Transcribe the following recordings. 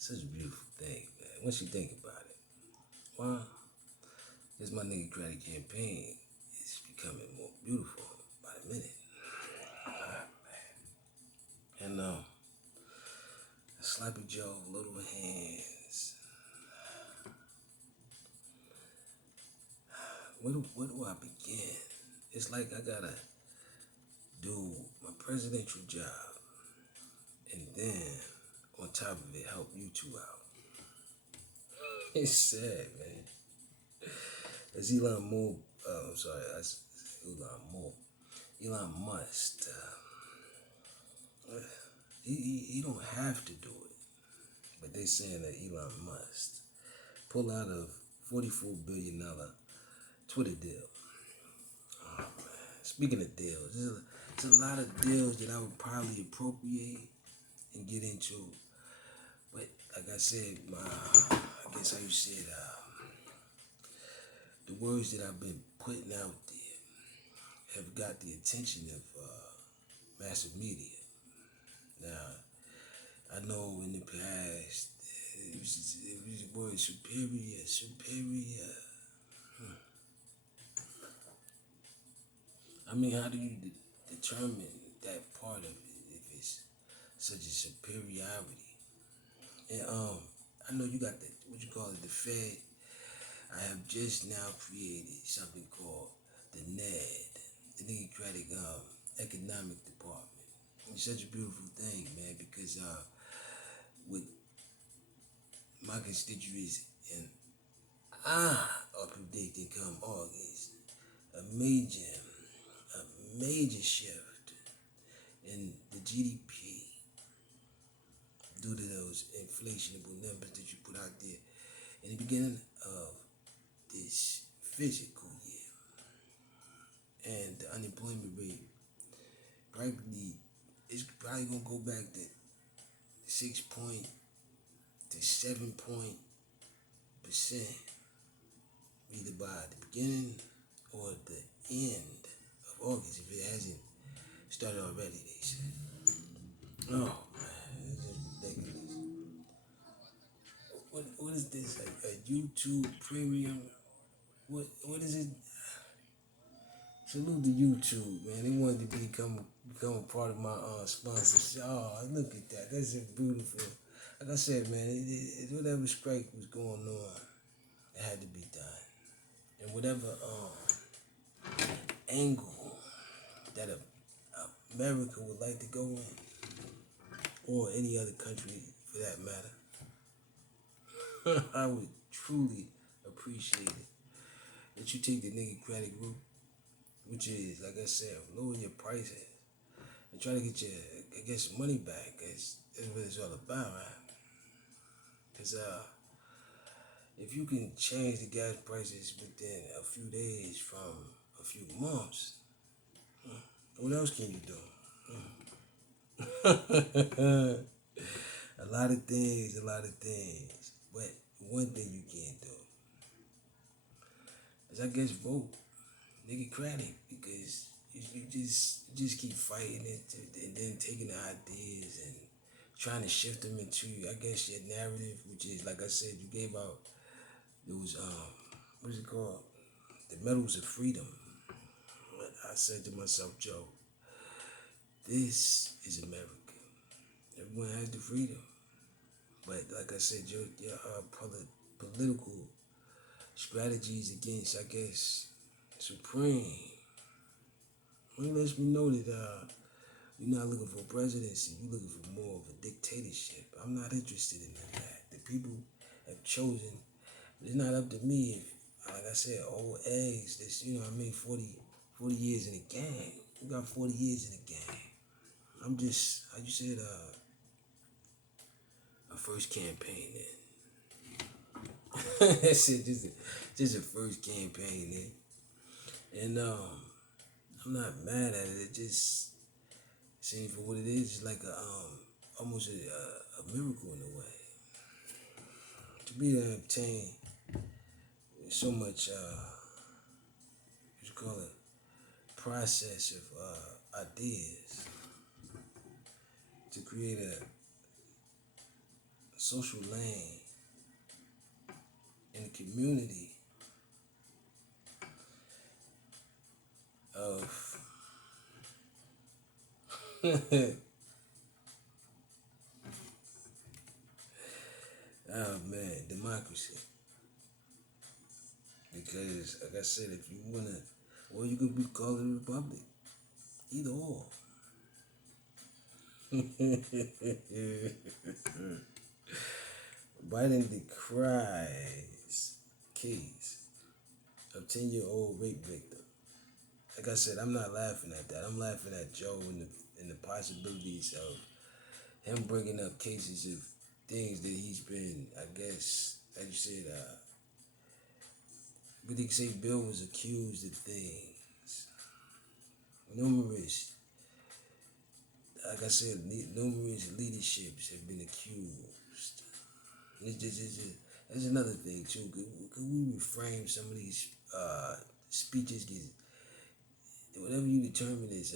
Such a beautiful thing, man. Once you think about it, well, this my nigga credit campaign is becoming more beautiful by the minute. And Sloppy Joe, Little Hands. Where do I begin? It's like I gotta do my presidential job and then on top of it help you two out. It's sad, man. As Elon Musk, I'm sorry, that's Elon Musk. Elon Musk, he don't have to do it, but they saying that Elon Musk pull out of $44 billion Twitter deal. Oh, man. Speaking of deals, there's a lot of deals that I would probably appropriate and get into, but like I said, I guess how you said, the words that I've been putting out there have got the attention of massive media. Now, I know in the past it was the word superior. I mean, how do you determine that part of it if it's such a superiority? And I know you got the what you call it, the Fed. I have just now created something called the NED, the Democratic Economic Department. It's such a beautiful thing, man, because with my constituents and I are predicting come August a major shift in the GDP due to those inflationable numbers that you put out there in the beginning of this physical year. And the unemployment rate probably is probably gonna go back to 6 point to 7% either by the beginning or the end of August if it hasn't started already, they say. Oh man, it's just ridiculous. What is this? A YouTube premium? What is it? Salute to YouTube, man. They wanted to become a part of my sponsorship. Oh, look at that. That's just beautiful. Like I said, man, whatever strike was going on, it had to be done. And whatever angle that America would like to go in, or any other country for that matter, I would truly appreciate it that you take the nigga credit route, which is, like I said, lower your prices and try to get your, I guess, money back. Cause that's what it's all about, right? Cause if you can change the gas prices within a few days from a few months, what else can you do? A lot of things. But one thing you can't do is, I guess, vote nigga credit, because you just keep fighting it and then taking the ideas and trying to shift them into, I guess, your narrative, which is, like I said, you gave out those what is it called, the medals of freedom. But I said to myself, Joe, this is America. Everyone has the freedom, but like I said, your political strategies against, I guess, Supreme, well, lets me know that you're not looking for presidency. You're looking for more of a dictatorship. I'm not interested in that. The people have chosen. It's not up to me if, like I said, old eggs. This, you know what I mean, 40 years in the game. You got 40 years in the game. I'm just, how you said, a first campaign then. That's it, just a first campaign then. And I'm not mad at it. It just seems for what it is. It's like almost a miracle in a way. To be able to obtain so much, what you call it, process of ideas to create a social lane in the community of oh man, democracy. Because like I said, if you wanna, or you could be called a republic, either or. Biden decries case of 10-year-old rape victim. Like I said, I'm not laughing at that. I'm laughing at Joe and the possibilities of him bringing up cases of things that he's been, I guess, like you said, but they say Bill was accused of things. Numerous, like I said, numerous leaderships have been accused. That's another thing too. Could we reframe some of these speeches? Whatever you determine is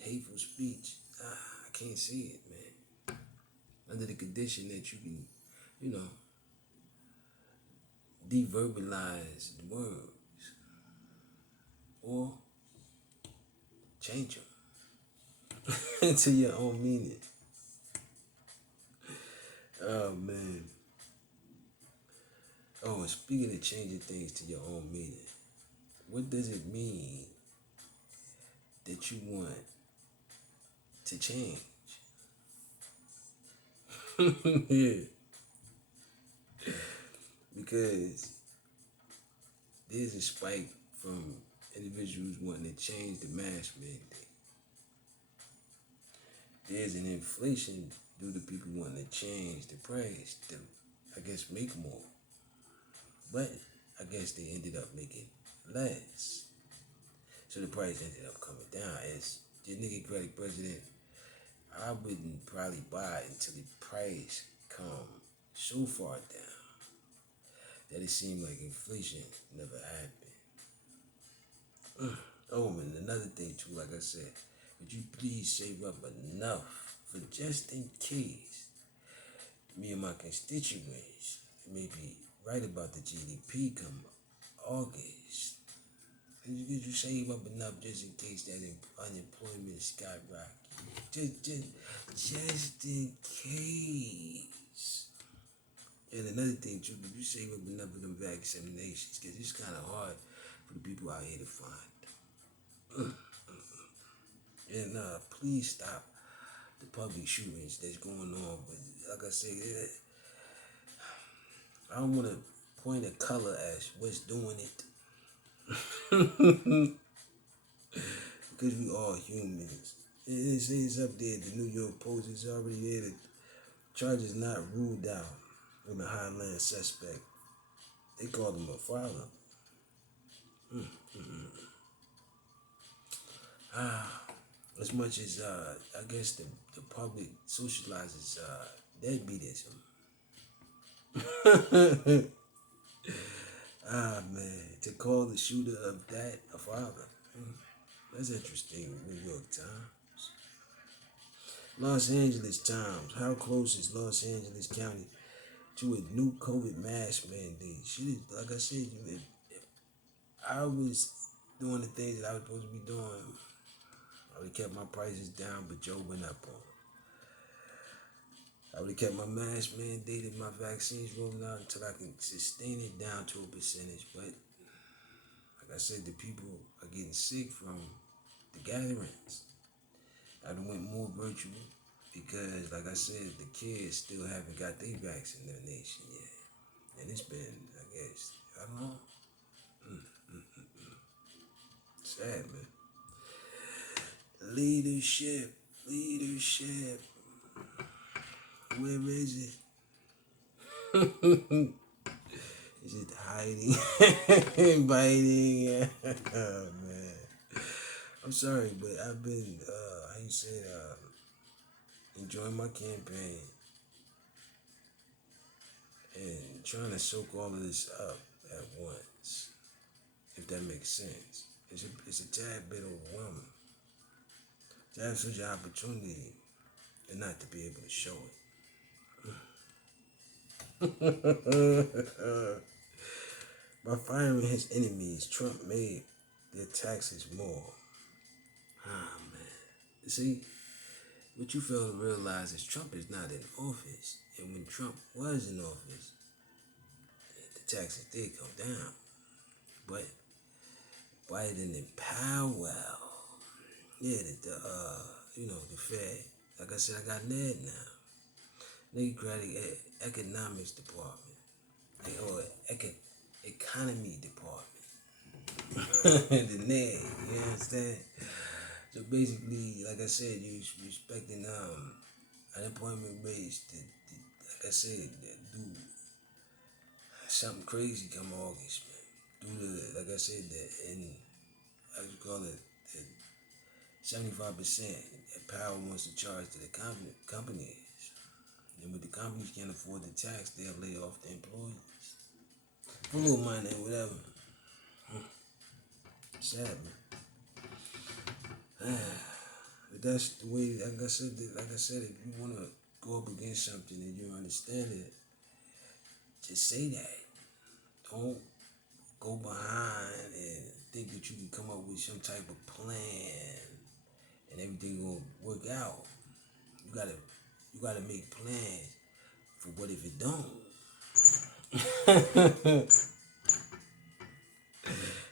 hateful speech, I can't see it, man. Under the condition that you can, you know, deverbalize the words or change them into your own meaning. Oh man. Oh, and speaking of changing things to your own meaning, what does it mean that you want to change? Yeah. Because there's a spike from individuals wanting to change the mask mandate. There's an inflation due to people wanting to change the price to, I guess, make more. But I guess they ended up making less. So the price ended up coming down. As the nigga credit president, I wouldn't probably buy until the price come so far down that it seemed like inflation never happened. Oh, and another thing too, like I said, would you please save up enough for just in case me and my constituents may be right about the GDP come August? Could you save up enough just in case that unemployment skyrocket? Just in case. And another thing too, if you save up enough of them vaccinations, because it's kind of hard for the people out here to find. And please stop the public shootings that's going on. But like I said, I don't want to point a color as what's doing it. Because we all humans. It says up there, the New York Post is already there. The charges not ruled out on the Highland suspect. They called him a father. As much as I guess the public socializes deadbeatism. Man, to call the shooter of that a father. That's interesting. New York Times. Los Angeles Times. How close is Los Angeles County to a new COVID mask mandate? Shit is, like I said, if I was doing the things that I was supposed to be doing, I would have kept my prices down, but Joe went up on it. I would have kept my mask mandated, my vaccines rolling out until I can sustain it down to a percentage. But like I said, the people are getting sick from the gatherings. I done went more virtual because, like I said, the kids still haven't got their vaccination yet. And it's been, I guess, I don't know. Sad, man. Leadership. Where is it? Is it hiding? Biting? Oh, man. I'm sorry, but I've been, how you say, enjoying my campaign and trying to soak all of this up at once, if that makes sense. It's a tad bit overwhelming to have such an opportunity and not to be able to show it. By firing his enemies, Trump made their taxes more. Ah, man. See, what you fail to realize is Trump is not in office. And when Trump was in office, the taxes did come down. But Biden and Powell, yeah, the Fed. Like I said, I got NED now. Democratic Economics Department, or Economy Department. The NED, you understand? So basically, like I said, you respecting unemployment rates like I said, do something crazy come August, man. Do the like I said how you call it, the 75% that Power wants to charge to the companies. And when the companies can't afford the tax, they'll lay off the employees. For a little money, whatever. Sad, man. But that's the way, like I said, if you want to go up against something and you understand it, just say that. Don't go behind and think that you can come up with some type of plan and everything gonna work out. You gotta make plans for what if it don't.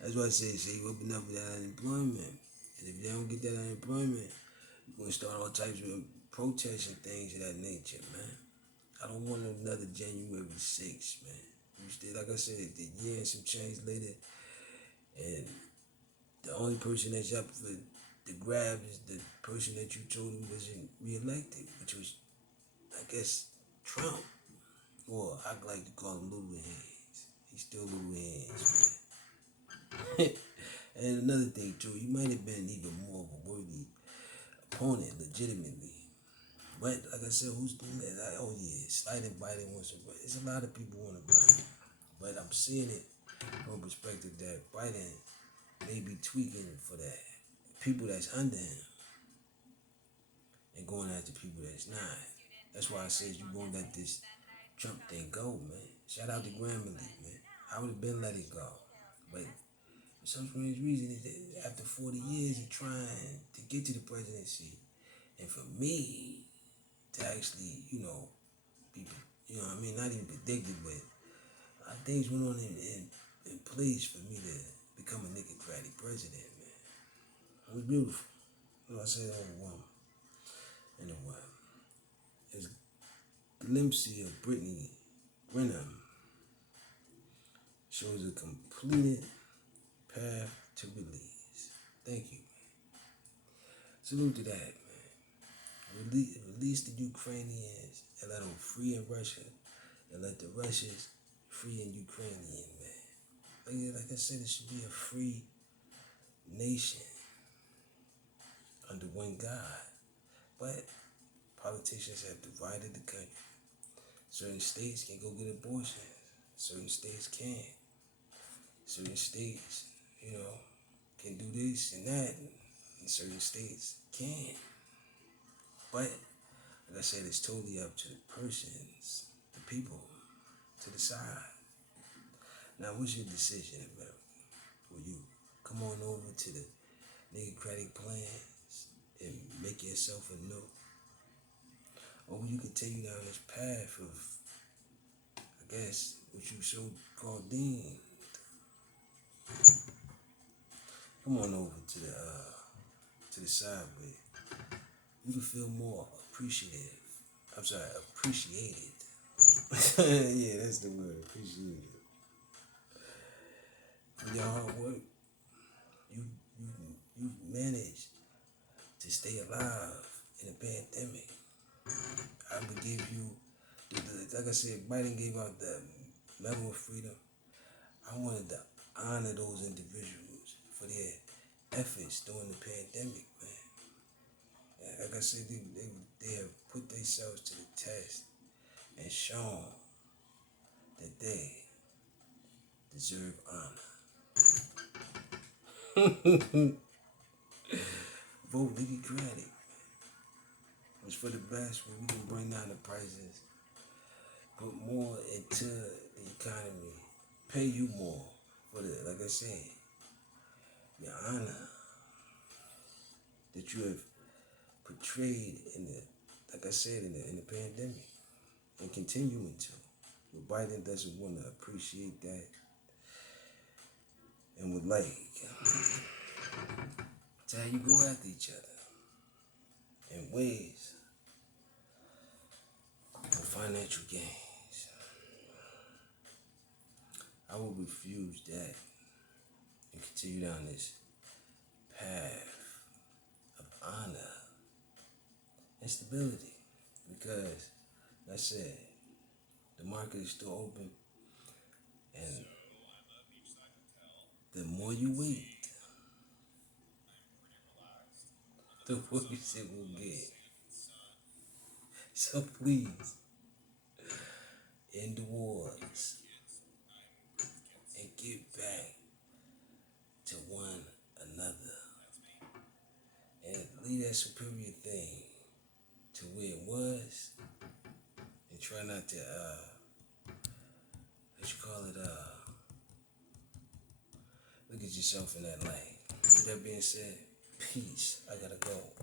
That's why I say you open up for that unemployment. And if they don't get that unemployment, you're gonna start all types of protests and things of that nature, man. I don't want another January 6th, man. Like I said, the year and some change later, and the only person that's up for the grab is the person that you told him wasn't reelected, which was, I guess, Trump. Or I'd like to call him Little Hands. He's still Little Hands, man. And another thing, too, he might have been even more of a worthy opponent, legitimately. But, like I said, who's doing that? Oh, yeah, sliding Biden wants to run. There's a lot of people want to run. But I'm seeing it from a perspective that Biden may be tweaking for that. People that's under him and going after people that's not. That's why I said you won't let this Trump thing go, man. Shout out to Grammarly, man. I would have been let it go. But for some strange reason, after 40 years of trying to get to the presidency, and for me to actually, be, what I mean, not even predicted, but things went on in place for me to become a Democratic president, man. It was beautiful. I said overwhelming. Anyway, it's a glimpse of Brittany Renner shows a completed path to release. Thank you. Salute to that, man. Release the Ukrainians and let them free in Russia and let the Russians free in Ukrainian, man. Like I said, it should be a free nation under one God. But politicians have divided the country. Certain states can go get abortions. Certain states can't. Certain states, can do this and that. And certain states can't. But, like I said, it's totally up to the persons, the people, to decide. Now, what's your decision, America? Will you come on over to the Democratic plans and make yourself a note? Or will you continue down this path of, I guess, what you so-called deemed? Come on over to the side where you can feel more appreciative. Appreciated. Yeah, that's the word, appreciated. For your hard work, you managed to stay alive in a pandemic. I would give you, like I said, Biden gave out the Medal of Freedom. I wanted to honor those individuals for their efforts during the pandemic, man. Like I said, they have put themselves to the test and shown that they deserve honor. Vote Democratic. It's for the best where we can bring down the prices, put more into the economy, pay you more for the, like I said, your honor that you have portrayed in the, like I said, in the pandemic and continuing to. But Biden doesn't want to appreciate that and would like to how you go after each other in ways of financial gains. I will refuse that and continue down this path of honor and stability because, like I said, the market is still open and the more you wait, the worse it will get. So please, end the wars and get back to one another and leave that superior thing to where it was and try not to, what you call it, look at yourself in that light. With that being said, peace. I gotta go.